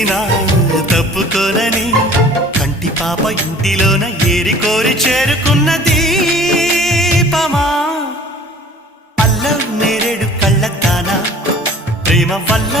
చూసినా తప్పుకోనని కంటి పాప ఇంటిలోన ఏరి కోరి చేరుకున్న దీపమా అల్ల నేరేడు కళ్ళతానా ప్రేమ వల్ల